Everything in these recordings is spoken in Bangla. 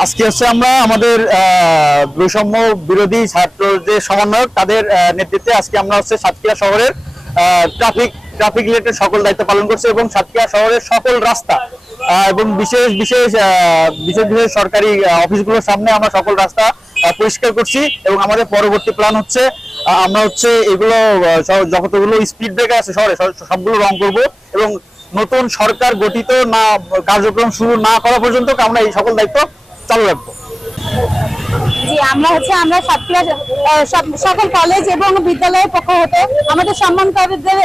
আজকে হচ্ছে আমরা আমাদের বৈষম্য বিরোধী ছাত্র যে সমন্বয়ক, তাদের নেতৃত্বে আজকে আমরা হচ্ছে সাতক্ষীরা শহরের ট্রাফিক ট্রাফিক রিলেটেড সকল দায়িত্ব পালন করছি এবং সাতক্ষীরা শহরের সকল রাস্তা এবং বিশেষ বিশেষ বিশেষ বিশেষ সরকারি অফিসগুলোর সামনে আমরা সকল রাস্তা পরিষ্কার করছি এবং আমাদের পরবর্তী প্ল্যান হচ্ছে আমরা হচ্ছে এগুলো যতগুলো স্পিড ব্রেকার আছে শহরে সবগুলো রং করব এবং নতুন সরকার গঠিত না, কার্যক্রম শুরু না করা পর্যন্ত আমরা এই সকল দায়িত্ব চালু রাখব। জি, আমরা হচ্ছে, আমরা সাতক্ষীরা সকল কলেজ এবং বিদ্যালয়ের পক্ষ হতে, আমাদের সম্মানকারীদের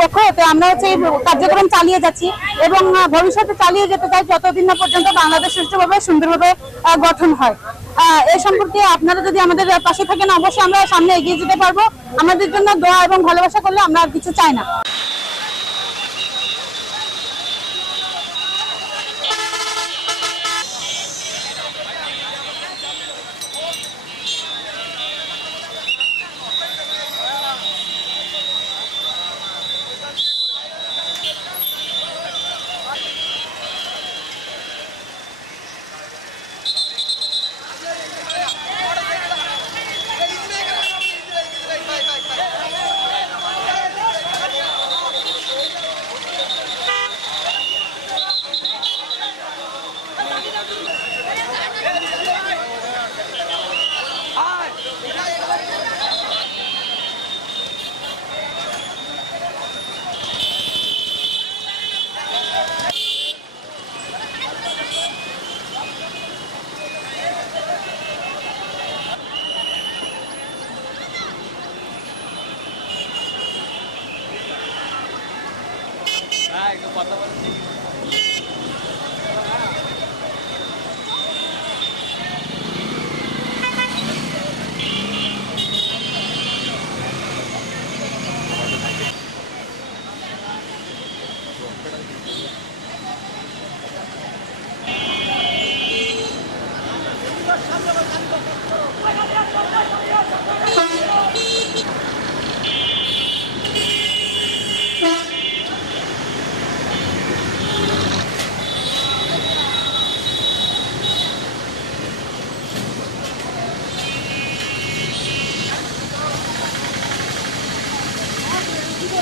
পক্ষ হতে আমরা হচ্ছে এই কার্যক্রম চালিয়ে যাচ্ছি এবং ভবিষ্যতে চালিয়ে যেতে চাই যতদিন না পর্যন্ত বাংলাদেশ সুষ্ঠুভাবে, সুন্দরভাবে গঠন হয়। এই সম্পর্কে আপনারা যদি আমাদের পাশে থাকেন, অবশ্যই আমরা সামনে এগিয়ে যেতে পারব। আমাদের জন্য দোয়া এবং ভালোবাসা করলে আমরা কিছু চাই না। काय वातावरण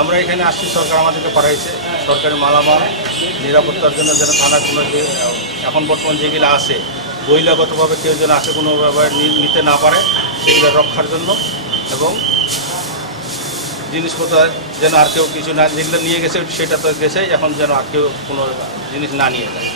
আমরা এখানে আসছি, সরকার আমাদেরকে পাঠাইছে। সরকারের মালামাল নিরাপত্তার জন্য যেন থানার কোনো যে এখন বর্তমান যেগুলো আছে বহিলাগতভাবে কেউ যেন আসে কোনো ব্যাপারে নিতে না পারে, সেগুলো রক্ষার জন্য এবং জিনিসপত্র যেন আর কেউ কিছু না, যেগুলো নিয়ে গেছে সেটা তো গেছে এখন যেন আর কেউ কোনো জিনিস না নিয়ে যায়।